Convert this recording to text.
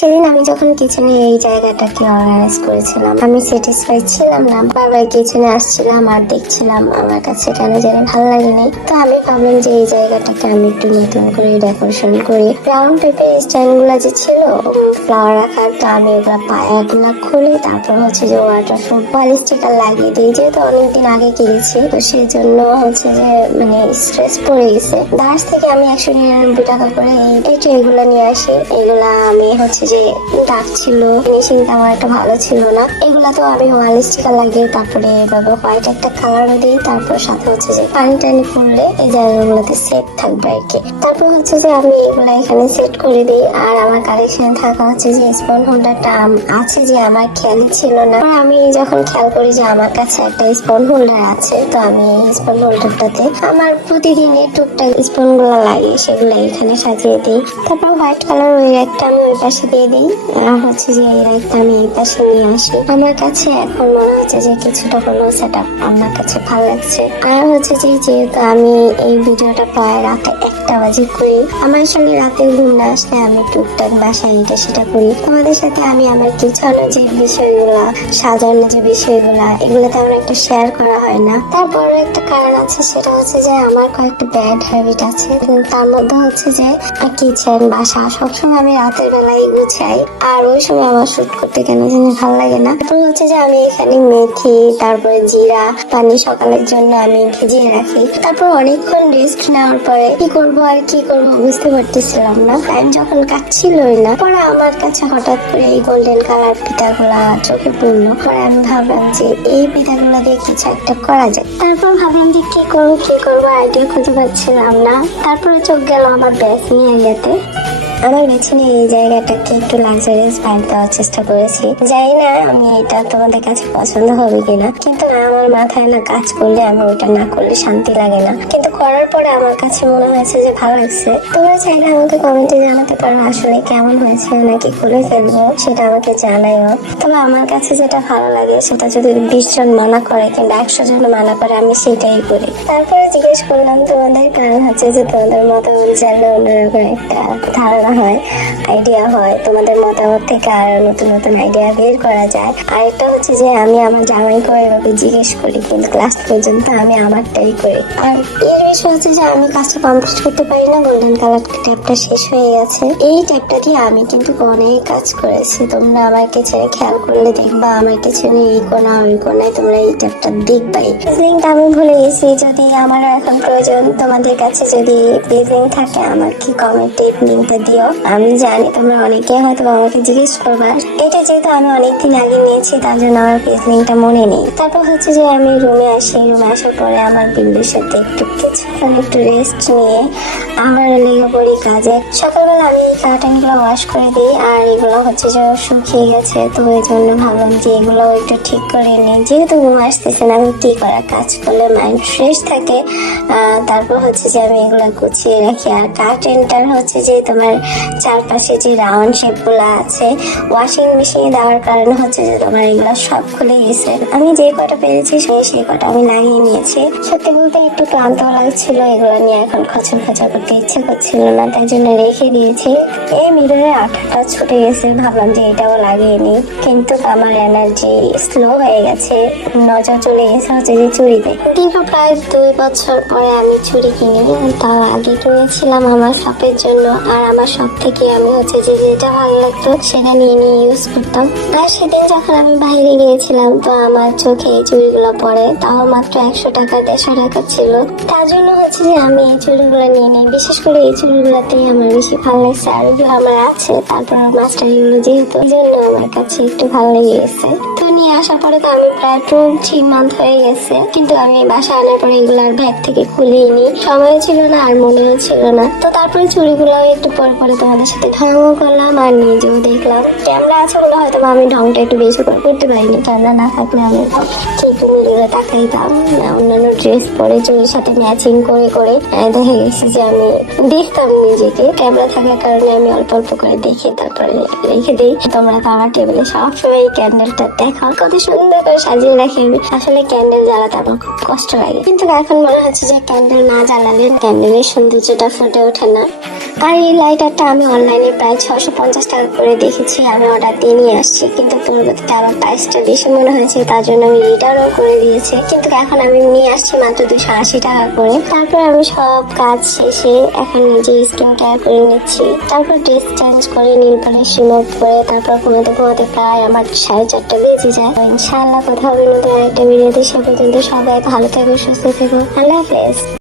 সেদিন আমি যখন কিচেনে এই জায়গাটাকে অর্গানাইজ করেছিলাম, আমি স্যাটিসফাই ছিলাম না। বারবার কিচেনে আসছিলাম আর দেখছিলাম, আমার কাছে কেন জানি ভালো লাগেনি। তো আমি ভাবলাম যে এই জায়গাটাকে আমি একটু নতুন করে ডেকোরেশন করি। রাউন্ড পেপার স্ট্যান্ড গুলা যে ছিল ফ্লাওয়ার রাখার, তো আমি এগুলা পায়াগুলা খুলে তারপর হচ্ছে যে ওয়াটারপ্রুফ স্টিকার লাগিয়ে দিই। যেহেতু অনেকদিন আগে কিনেছি, তো সেই জন্য হচ্ছে যে মানে স্ট্রেস পড়ে গেছে। দারাজ থেকে আমি 199 টাকা করে এই ট্রেগুলা নিয়ে আসি। এগুলা আমি হচ্ছে যে ডাক ছিল, ফিনিশিং তেমন একটা ভালো ছিল না। এগুলা তো আমি ওয়াল স্টিকার লাগিয়ে তারপরে এভাবে হোয়াইট একটা কালার দিই। তারপর সাথে হচ্ছে যে পানি টানি পড়লে এই জায়গাগুলোতে সেট থাকবে আর কি। তারপর হচ্ছে যে আমি এগুলা এখানে সেট করে দিই। আর আমার কালেকশন থাকা হচ্ছে যে স্পুন হোল্ডারটা আছে, যে আমার খেয়ালই ছিল না। আমি যখন খেয়াল করি যে আমার কাছে একটা স্পুন হোল্ডার আছে, তো আমি এই স্পুন হোল্ডারটাতে আমার প্রতিদিনের টুকটাক স্পুন গুলো লাগে, সেগুলো এখানে সাজিয়ে দিই। তারপর হোয়াইট কালার ওই র্যাকটা আমি ওই পাশে দিয়ে দিই, আর হচ্ছে যে এই র্যাকটা আমি এই পাশে নিয়ে আসি। আমার কাছে এখন মনে হচ্ছে যে কিছুটা হলো সেট আপ আমার কাছে ভালো লাগছে। আর হচ্ছে যে যেহেতু আমি এই ভিডিওটা প্রায় রাতে 1টা বাজে করি, আমার সঙ্গে রাতে ঘুম না আসলে আমি টুকটাক বাসায় এটা সেটা করি। তোমাদের সাথে আমি আমার গুছানো যে বিষয়গুলা, সাজানো যে বিষয়গুলা, এগুলো তেমন একটা শেয়ার করা হয় না। তারপরে একটা কারণ আছে, সেটা হচ্ছে যে আমার কয়েকটা ব্যাড হ্যাবিট আছে। তার মধ্যে হচ্ছে যে কিচেন, বাসা সবসময় আমি রাতের বেলায় গুছাই, আর ওই সময় আমার শুট করতে কেন জানি ভালো লাগে না। তারপর হচ্ছে যে আমি এখানে মেথি, তারপরে জিরা পানি সকালের জন্য আমি ভিজিয়ে রাখি। তারপর অনেকক্ষণ রেস্ট নেওয়ার পরে কি করবো আর কি করবো বুঝতে পারতেছিলাম না। টাইম যখন কাটছিলই না, পরে আমার কাছে হঠাৎ করে এই গোল্ডেন কালার পিঠাগুলা চোখে পড়লো। পরে আমি ভাবলাম যে এই পিঠাগুলা দিয়ে কিছু একটা করা যায়। তারপর ভাবলাম যে কি করবো আইডিয়া খুঁজে পাচ্ছিলাম না। তারপরে চোখ গেল আমার বেসিন এরিয়াতে। আমার বেছে এই জায়গাটাকে একটু লাক্সারিয়াস ভাইব দেওয়ার চেষ্টা করেছি। জানি না আমি এটা তোমাদের কাছে পছন্দ হবে কিনা, কিন্তু না আমার মাথায় না কাজ করলে আমি ওটা না করলে শান্তি লাগে না। কিন্তু করার পরে আমার কাছে মনে হয়েছে যে ভালো লাগছে। তোমরা চাইলে আমাকে কমেন্টে জানাতে পারো আসলে কেমন হয়েছে, নাকি করে ফেলবো সেটা আমাকে জানাইও। তবে আমার কাছে যেটা ভালো লাগে সেটা যদি 20 জন মানা করে কিংবা 100 জন মানা করে, আমি সেটাই করি। তারপরে জিজ্ঞেস করলাম তোমাদের, কারণ হচ্ছে যে তোমাদের মতামত জানলে অন্যরকম একটা ধারণা হয়, আইডিয়া হয়। তোমাদের মতামত থেকে আরো নতুন নতুন আইডিয়া বের করা যায়। আর এটা হচ্ছে যে আমি আমার জামাইকে এভাবে জিজ্ঞেস করি, কিন্তু ক্লাস পর্যন্ত আমি আমারটাই করি। আর এর বিষয় হচ্ছে যে আমি কাজটা কমপ্লিট করতে পারি না, গোল্ডেন কালার ট্যাপটা শেষ হয়ে গেছে। এই ট্যাপটা দিয়ে আমি কিন্তু অনেক কাজ করেছি। তোমরা আমার কিচেনে খেয়াল করলে দেখবা, আমার কিচেনে এই কোনা ওই কোনায় তোমরা এই ট্যাপটা দেখবাই। বেজলিংটা আমি ভুলে গেছি, যদি আমার এখন প্রয়োজন তোমাদের কাছে যদি বেজলিং থাকে আমাকে কমেন্টে লিঙ্কটা দিও। আমি জানি তোমরা অনেকে হয়তো আমাকে জিজ্ঞেস করবা, এটা যেহেতু আমি অনেকদিন আগে নিয়েছি তার জন্য আমার বেজলিংটা মনে নেই। তারপর হচ্ছে যে আমি রুমে আসি, রুমে আসার পরে আমার বিল্ডুর সাথে কিছুক্ষণ একটু রেস্ট নিয়ে আবার লেগে পড়ি কাজে। সকালবেলা আমি কার্টেন গুলো ওয়াশ করে দিই, আর এগুলো হচ্ছে যে শুকিয়ে গেছে, তো এই জন্য ভাবলাম যে এগুলো একটু ঠিক করে নিই। যেহেতু ঘুম আসতেছে না, আমি কি করা, কাজ করলে মাইন্ড ফ্রেশ থাকে। তারপর হচ্ছে যে আমি এগুলো গুছিয়ে রাখি। আর কার্টেনটার হচ্ছে যে তোমার চারপাশে যে রাউন্ড শেপ গুলা আছে, ওয়াশিং মেশিনে দেওয়ার কারণে হচ্ছে যে তোমার এগুলো সব খুলে গেছে। আমি যে কটা পেরেছি সেই কটা আমি লাগিয়ে নিয়েছি। সত্যি বলতে একটু ক্লান্ত লাগছিল, এগুলো নিয়ে এখন খচর করতে ইচ্ছে করছিল না, তাই জন্য রেখে দিয়েছি। এই মিররের আঠাটা ছুটে গেছে, ভাবলাম যে এটাও লাগিয়ে নিই, কিন্তু আমার এনার্জি স্লো হয়ে গেছে, নজর চলে গেছে হচ্ছে যে চুড়িতে। দীর্ঘ প্রায় 2 বছর পরে আমি চুড়ি কিনি। তার আগে কিনেছিলাম আমার শপের জন্য, আর আমার শপ থেকে আমি হচ্ছে যে যেটা ভালো লাগতো সেটা নিয়ে ইউজ করতাম। আর সেদিন যখন আমি বাইরে গিয়েছিলাম, তো আমার চোখে এই চুড়িগুলো পড়ে, তাও মাত্র 100 টাকা 150 টাকা ছিল। তার জন্য হচ্ছে যে আমি এই চুড়িগুলো নিয়ে নিই। বিশেষ করে এই চুড়িগুলোতেই আমার বেশি ভালো লাগছে, আর ওগুলো আমার আছে। তারপর মাস্টার এগুলো যেহেতু, এই জন্য আমার কাছে একটু ভালো লেগে গেছে। তো নিয়ে আসার পরে তো আমি প্রায় 2-3 মান্থ হয়ে গেছে, কিন্তু আমি বাসা আনার পরে এগুলার ব্যাগ থেকে খুলেই নি, সময় ছিল না আর মনেও ছিল না। তো তারপরে চুড়িগুলো একটু পরে পরে তোমাদের সাথে ঢঙও করলাম, আর নিজেও দেখলাম। ক্যামেরা আছে বলে হয়তো আমি ঢংটা একটু বেশি করে করতে পারিনি, ক্যামেরা না থাকলে আমি কিন্তু মিররে তাকাইতাম, অন্যান্য ড্রেস পরে চুড়ির সাথে ম্যাচিং করে করে দেখা গেছে যে আমি দেখতাম নিজেকে। ক্যামেরা থাকার কারণে আমি অল্প অল্প করে দেখে তারপরে রেখে দিই। তোমরা তো আমার টেবিলে সবসময় ক্যান্ডেলটা দেখো, কত সুন্দর করে সাজিয়ে রাখি আমি। আসলে ক্যান্ডেল জ্বালাতে আমার খুব কষ্ট লাগে, কিন্তু এখন মনে হচ্ছে যে ক্যান্ডেল না জ্বালালে ক্যান্ডেলের সৌন্দর্যটা ফুটে ওঠে না। আর এই লাইটারটা আমি অনলাইনে প্রায় 650 টাকা করে দেখেছি, আমি অর্ডার দিয়ে নিয়ে আসছি, কিন্তু পরবর্তীতে আমার প্রাইসটা বেশি মনে হয়েছে, তার জন্য আমি রিটার্নও করে দিয়েছি। কিন্তু এখন আমি নিয়ে আসছি মাত্র 280 টাকা করে। তারপর আমি সব কাজ শেষে এখন নিজে স্কিন কেয়ার করে নিচ্ছি, তারপর ড্রেস চেঞ্জ করে নীল পলিশ রিমুভ করে তারপর ঘুমাতে ঘুমাতে প্রায় আমার 4:30 বেজে যায়। ইনশাআল্লাহ কথা হবে নতুন একটা ভিডিওতে, সে পর্যন্ত সবাই ভালো থেকো, সুস্থ থেকো। আল্লাহ হাফেজ।